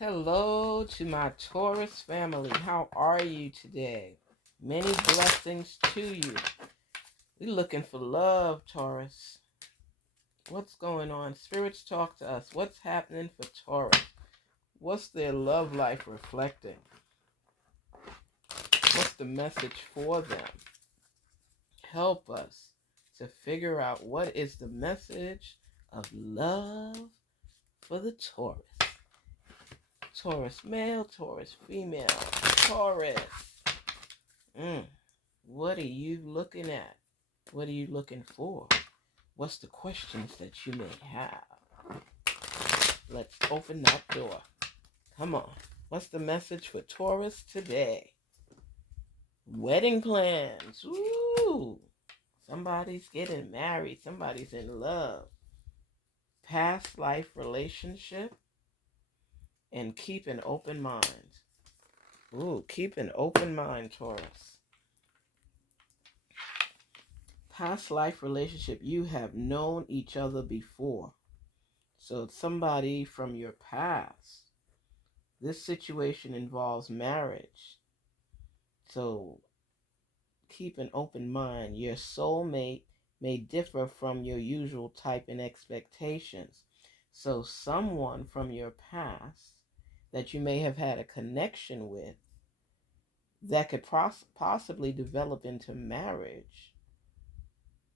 Hello to my Taurus family. How are you today? Many blessings to you. We're looking for love, Taurus. What's going on? Spirits, talk to us. What's happening for Taurus? What's their love life reflecting? What's the message for them? Help us to figure out what is the message of love for the Taurus. Taurus male, Taurus female, Taurus. What are you looking at? What are you looking for? What's the questions that you may have? Let's open that door. Come on. What's the message for Taurus today? Wedding plans. Ooh. Somebody's getting married. Somebody's in love. Past life relationship. And keep an open mind. Ooh, keep an open mind, Taurus. Past life relationship. You have known each other before. So it's somebody from your past. This situation involves marriage. So keep an open mind. Your soulmate may differ from your usual type and expectations. So someone from your past that you may have had a connection with that could possibly develop into marriage,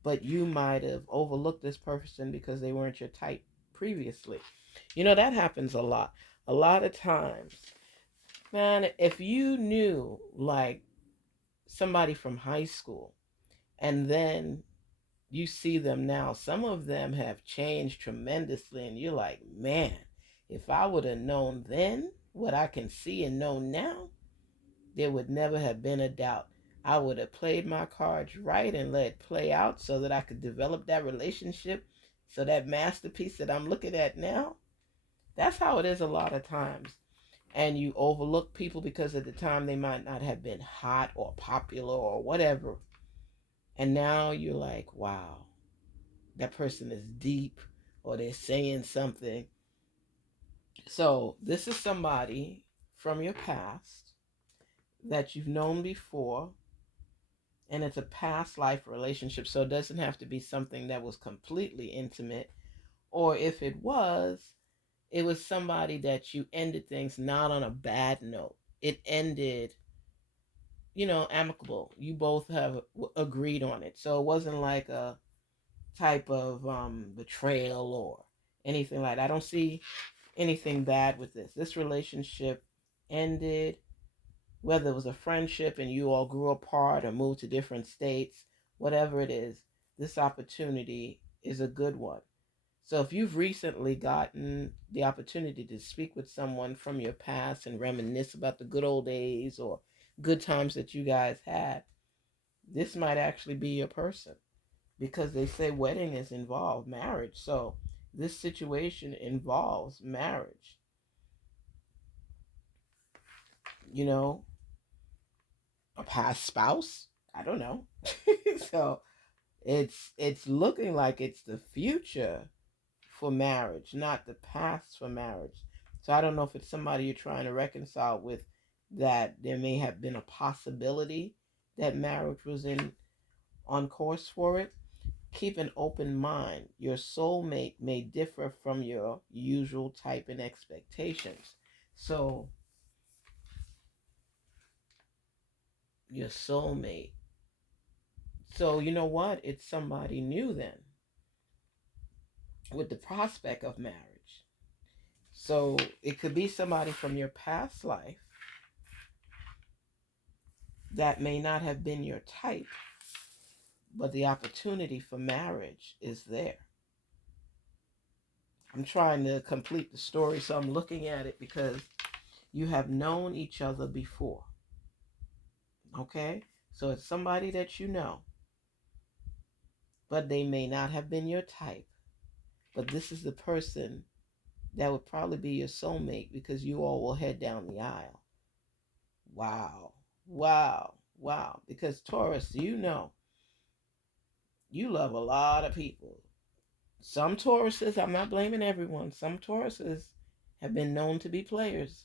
but you might have overlooked this person because they weren't your type previously. That happens a lot. A lot of times, man, if you knew like somebody from high school and then you see them now, some of them have changed tremendously, and you're like, man, if I would have known then what I can see and know now, there would never have been a doubt. I would have played my cards right and let it play out so that I could develop that relationship. So that masterpiece that I'm looking at now, that's how it is a lot of times. And you overlook people because at the time they might not have been hot or popular or whatever. And now you're like, wow, that person is deep or they're saying something. So this is somebody from your past that you've known before, and it's a past life relationship. So it doesn't have to be something that was completely intimate. Or if it was somebody that you ended things not on a bad note. It ended, amicable. You both have agreed on it. So it wasn't like a type of betrayal or anything like that. I don't see anything bad with this. This relationship ended, whether it was a friendship and you all grew apart or moved to different states, whatever it is, this opportunity is a good one. So if you've recently gotten the opportunity to speak with someone from your past and reminisce about the good old days or good times that you guys had, this might actually be your person, because they say wedding is involved, marriage. So this situation involves marriage. You know, a past spouse. I don't know. So it's looking like it's the future for marriage, not the past for marriage. So I don't know if it's somebody you're trying to reconcile with, that there may have been a possibility that marriage was in on course for it. Keep an open mind. Your soulmate may differ from your usual type and expectations. So your soulmate. So you know what? It's somebody new then, with the prospect of marriage. So it could be somebody from your past life that may not have been your type, but the opportunity for marriage is there. I'm trying to complete the story, so I'm looking at it because you have known each other before. Okay? So it's somebody that you know, but they may not have been your type. But this is the person that would probably be your soulmate, because you all will head down the aisle. Wow. Wow. Wow. Because Taurus, you love a lot of people. Some Tauruses, I'm not blaming everyone. Some Tauruses, have been known to be players.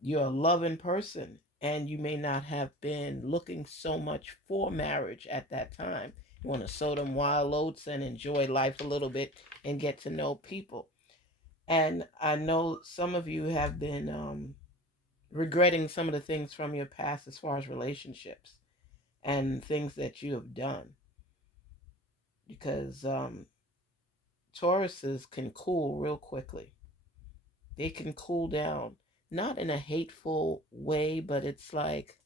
You're a loving person, and you may not have been looking so much for marriage at that time. You want to sow them wild oats and enjoy life a little bit and get to know people. And I know some of you have been regretting some of the things from your past as far as relationships and things that you have done, because Tauruses can cool real quickly. They can cool down, not in a hateful way, but it's like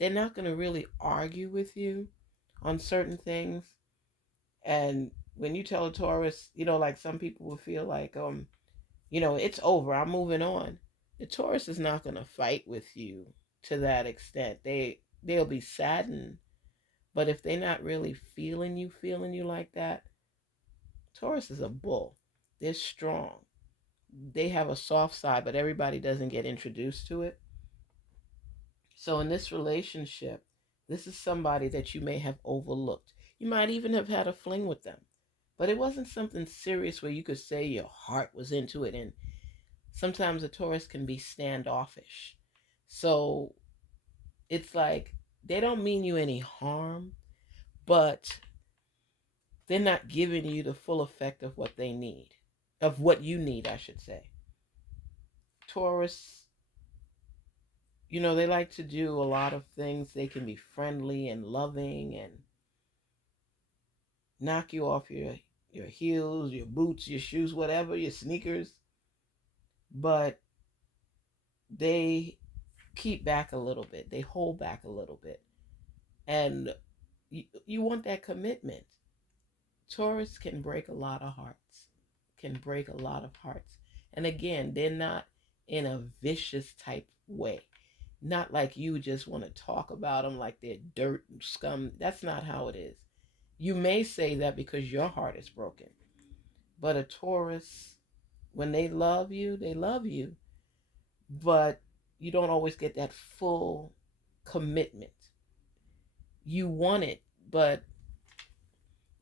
they're not going to really argue with you on certain things. And when you tell a Taurus, like some people will feel like, it's over, I'm moving on. The Taurus is not going to fight with you to that extent. They'll be saddened, but if they're not really feeling you like that, Taurus is a bull. They're strong. They have a soft side, but everybody doesn't get introduced to it. So in this relationship, this is somebody that you may have overlooked. You might even have had a fling with them, but it wasn't something serious where you could say your heart was into it. And sometimes a Taurus can be standoffish. So it's like they don't mean you any harm, but they're not giving you the full effect of what they need, of what you need, I should say. Taurus, they like to do a lot of things. They can be friendly and loving and knock you off your heels, your boots, your shoes, whatever, your sneakers. But they keep back a little bit. They hold back a little bit. And you want that commitment. Taurus can break a lot of hearts. Can break a lot of hearts. And again, they're not in a vicious type way. Not like you just want to talk about them like they're dirt and scum. That's not how it is. You may say that because your heart is broken. But a Taurus, when they love you, but you don't always get that full commitment. You want it, but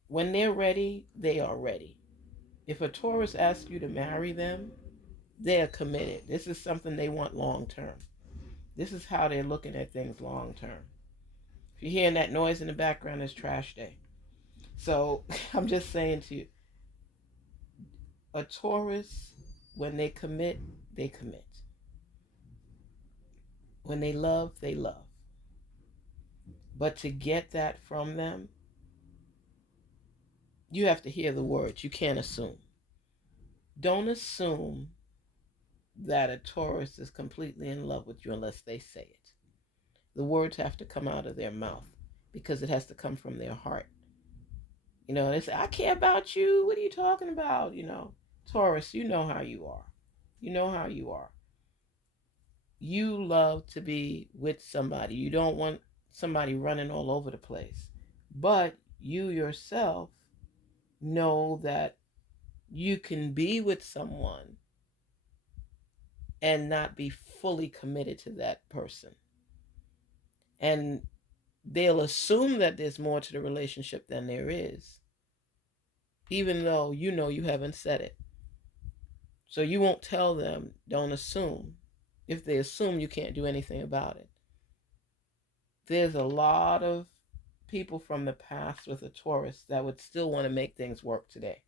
when they're ready, they are ready. If a Taurus asks you to marry them, they're committed. This is something they want long term. This is how they're looking at things long term. If you're hearing that noise in the background, it's trash day. So I'm just saying to you, a Taurus, when they commit, they commit. When they love, they love. But to get that from them, you have to hear the words. You can't assume. Don't assume that a Taurus is completely in love with you unless they say it. The words have to come out of their mouth because it has to come from their heart. They say, I care about you. What are you talking about? Taurus, you know how you are. You know how you are. You love to be with somebody. You don't want somebody running all over the place. But you yourself know that you can be with someone and not be fully committed to that person. And they'll assume that there's more to the relationship than there is, even though you haven't said it. So you won't tell them, don't assume. If they assume, you can't do anything about it. There's a lot of people from the past with a Taurus that would still want to make things work today.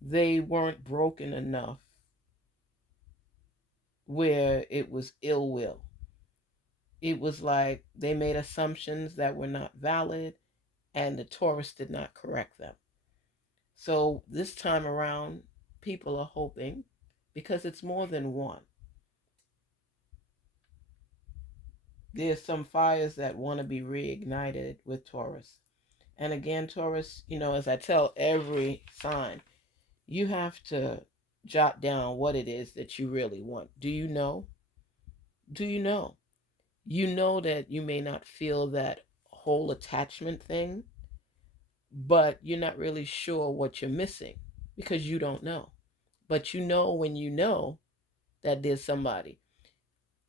They weren't broken enough where it was ill will. It was like they made assumptions that were not valid, and the Taurus did not correct them. So this time around, people are hoping, because it's more than one. There's some fires that want to be reignited with Taurus. And again, Taurus, as I tell every sign, you have to jot down what it is that you really want. Do you know? Do you know? You know that you may not feel that whole attachment thing, but you're not really sure what you're missing because you don't know. But you know when you know that there's somebody.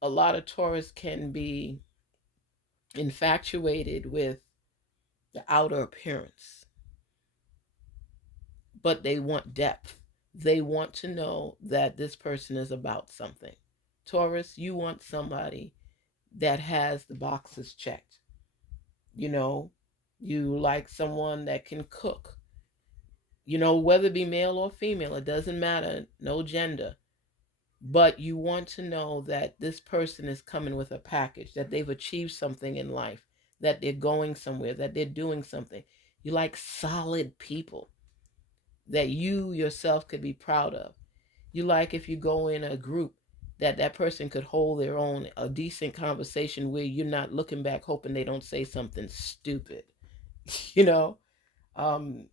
A lot of Taurus can be infatuated with the outer appearance, but they want depth. They want to know that this person is about something. Taurus, you want somebody that has the boxes checked. You know, you like someone that can cook. Whether it be male or female, it doesn't matter, no gender. But you want to know that this person is coming with a package, that they've achieved something in life, that they're going somewhere, that they're doing something. You like solid people that you yourself could be proud of. You like if you go in a group that that person could hold their own, a decent conversation where you're not looking back hoping they don't say something stupid. you know, um,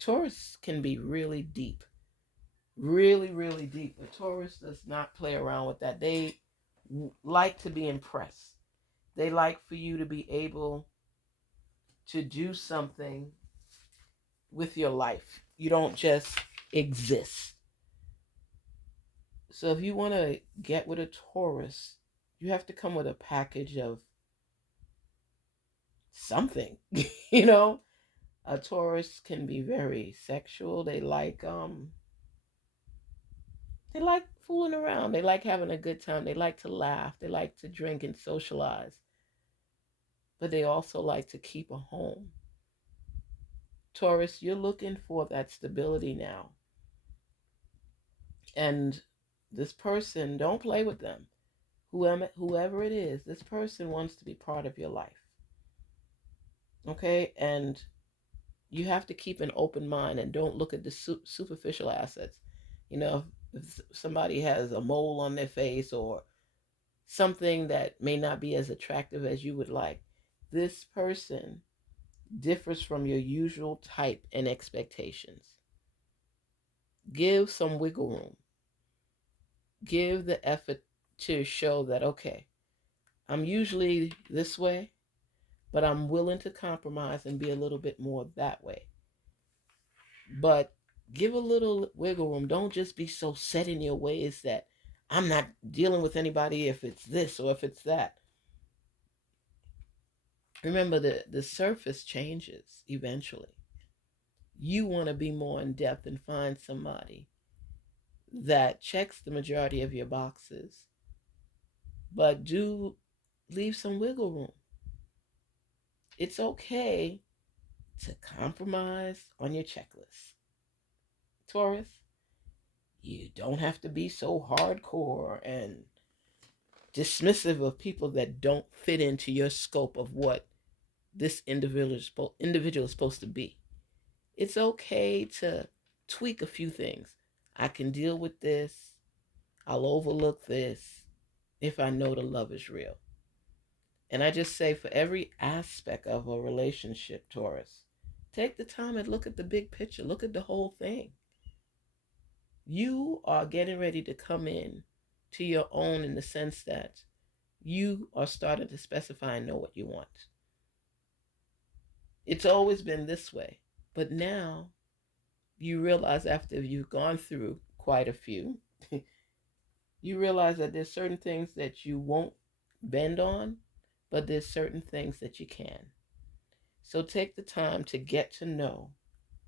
Taurus can be really deep, really, really deep. But Taurus does not play around with that. They like to be impressed. They like for you to be able to do something with your life. You don't just exist. So if you want to get with a Taurus, you have to come with a package of something. you know, a Taurus can be very sexual. They like fooling around. They like having a good time. They like to laugh. They like to drink and socialize. But they also like to keep a home. Taurus, you're looking for that stability now. And this person, don't play with them. Whoever it is, this person wants to be part of your life. Okay? And you have to keep an open mind and don't look at the superficial assets. If somebody has a mole on their face or something that may not be as attractive as you would like, this person differs from your usual type and expectations. Give some wiggle room. Give the effort to show that, okay, I'm usually this way, but I'm willing to compromise and be a little bit more that way. But give a little wiggle room. Don't just be so set in your ways that I'm not dealing with anybody if it's this or if it's that. Remember, the surface changes eventually. You want to be more in depth and find somebody that checks the majority of your boxes, but do leave some wiggle room. It's okay to compromise on your checklist. Taurus, you don't have to be so hardcore and dismissive of people that don't fit into your scope of what this individual is supposed to be. It's okay to tweak a few things. I can deal with this. I'll overlook this if I know the love is real. And I just say for every aspect of a relationship, Taurus, take the time and look at the big picture. Look at the whole thing. You are getting ready to come in to your own in the sense that you are starting to specify and know what you want. It's always been this way. But now you realize after you've gone through quite a few, you realize that there's certain things that you won't bend on, but there's certain things that you can. So take the time to get to know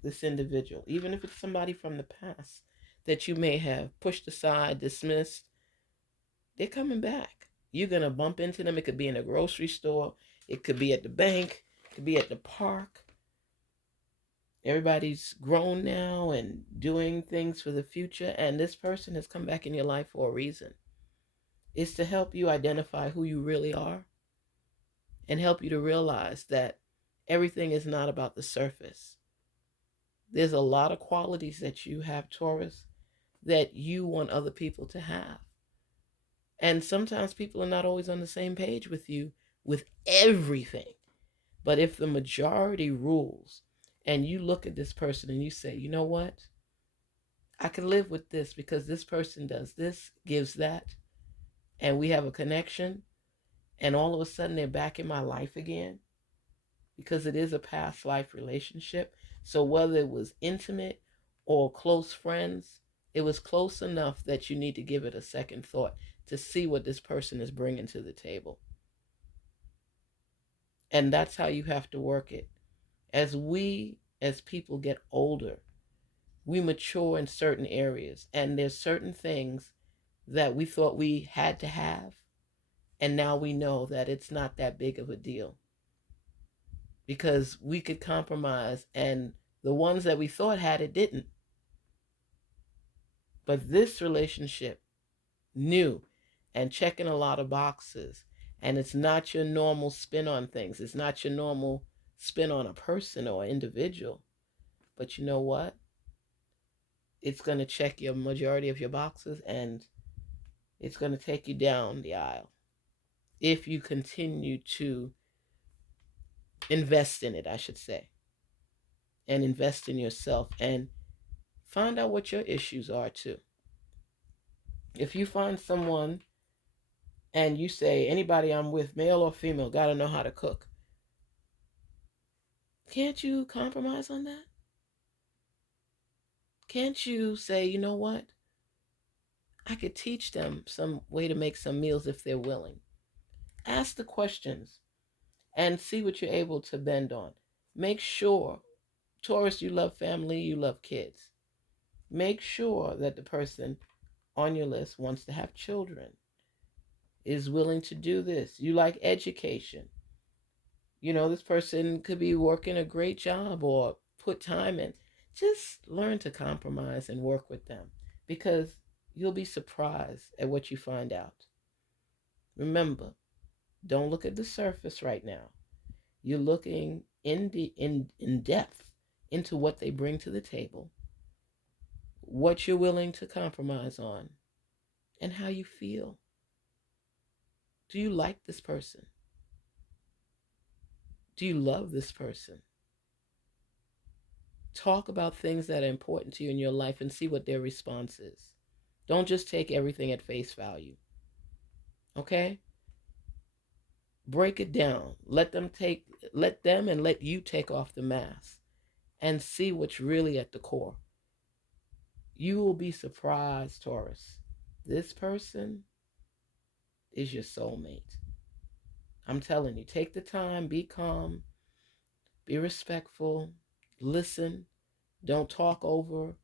this individual, even if it's somebody from the past that you may have pushed aside, dismissed. They're coming back. You're going to bump into them. It could be in a grocery store, it could be at the bank, it could be at the park. Everybody's grown now and doing things for the future, and this person has come back in your life for a reason. It's to help you identify who you really are and help you to realize that everything is not about the surface. There's a lot of qualities that you have, Taurus, that you want other people to have. And sometimes people are not always on the same page with you with everything. But if the majority rules and you look at this person and you say, you know what? I can live with this because this person does this, gives that, and we have a connection, and all of a sudden they're back in my life again because it is a past life relationship. So whether it was intimate or close friends, it was close enough that you need to give it a second thought to see what this person is bringing to the table. And that's how you have to work it. As we, as people, get older, We mature in certain areas, and there's certain things that we thought we had to have, and now we know that it's not that big of a deal because we could compromise, and the ones that we thought had it didn't. But this relationship knew and checking a lot of boxes, and it's not your normal spin on things. It's not your normal spin on a person or an individual. But you know what? It's going to check your majority of your boxes, and it's going to take you down the aisle if you continue to invest in it, I should say, and invest in yourself and find out what your issues are too. If you find someone and you say, anybody I'm with, male or female, got to know how to cook, can't you compromise on that? Can't you say, you know what? I could teach them some way to make some meals if they're willing. Ask the questions and see what you're able to bend on. Make sure, Taurus, you love family, you love kids. Make sure that the person on your list wants to have children, is willing to do this. You like education. You know, this person could be working a great job or put time in. Just learn to compromise and work with them because you'll be surprised at what you find out. Remember, don't look at the surface right now. You're looking in depth into what they bring to the table, what you're willing to compromise on, and how you feel. Do you like this person? Do you love this person? Talk about things that are important to you in your life and see what their response is. Don't just take everything at face value. Okay? Break it down. Let them and let you take off the mask and see what's really at the core. You will be surprised, Taurus. This person is your soulmate. I'm telling you, take the time, be calm, be respectful, listen, don't talk over,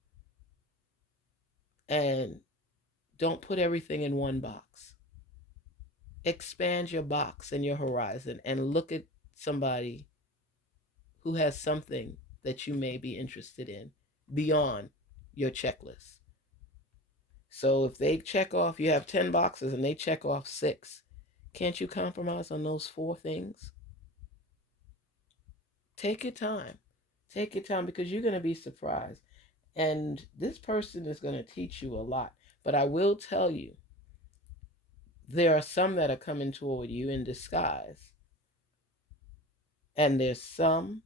and don't put everything in one box. Expand your box and your horizon and look at somebody who has something that you may be interested in beyond your checklist. So if they check off, you have 10 boxes and they check off 6, can't you compromise on those 4 things? Take your time. Take your time because you're going to be surprised. And this person is going to teach you a lot. But I will tell you, there are some that are coming toward you in disguise. And there's some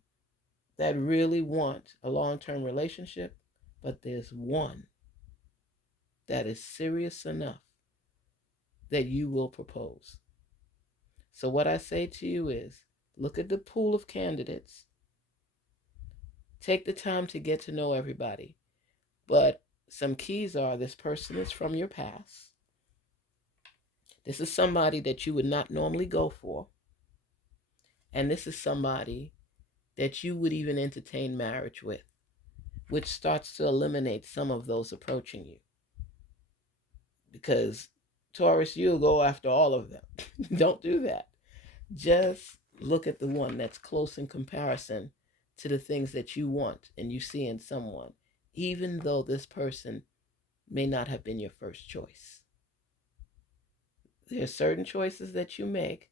that really want a long-term relationship, but there's one that is serious enough that you will propose. So what I say to you is, look at the pool of candidates. Take the time to get to know everybody. But some keys are, this person is from your past. This is somebody that you would not normally go for. And this is somebody that you would even entertain marriage with, which starts to eliminate some of those approaching you. Because Taurus, you'll go after all of them. Don't do that. Just look at the one that's close in comparison to the things that you want and you see in someone, even though this person may not have been your first choice. There are certain choices that you make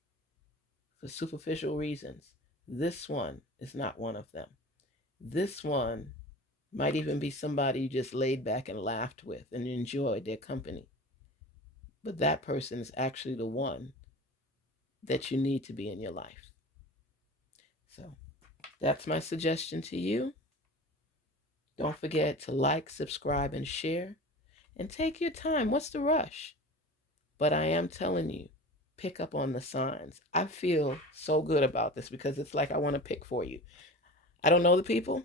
for superficial reasons. This one is not one of them. This one might even be somebody you just laid back and laughed with and enjoyed their company. But that person is actually the one that you need to be in your life. So that's my suggestion to you. Don't forget to like, subscribe, and share. And take your time. What's the rush? But I am telling you, pick up on the signs. I feel so good about this because it's like I want to pick for you. I don't know the people,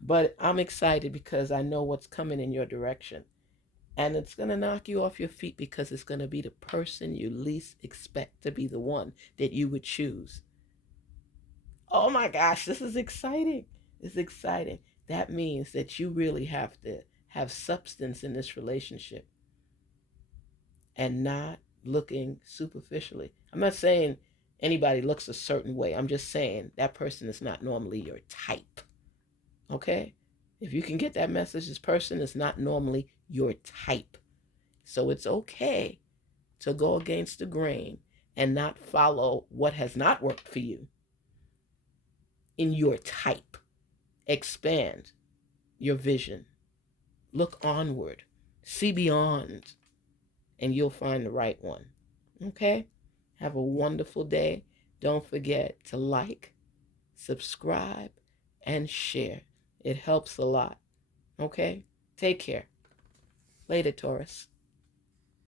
but I'm excited because I know what's coming in your direction. And it's going to knock you off your feet because it's going to be the person you least expect to be the one that you would choose. Oh my gosh, this is exciting. It's exciting. that means that you really have to have substance in this relationship and not looking superficially. I'm not saying anybody looks a certain way. I'm just saying that person is not normally your type. Okay? If you can get that message, this person is not normally your type. So it's okay to go against the grain and not follow what has not worked for you in your type. Expand your vision. Look onward. See beyond, and you'll find the right one. Okay? Have a wonderful day. Don't forget to like, subscribe, and share. It helps a lot. Okay? Take care. Later, Taurus.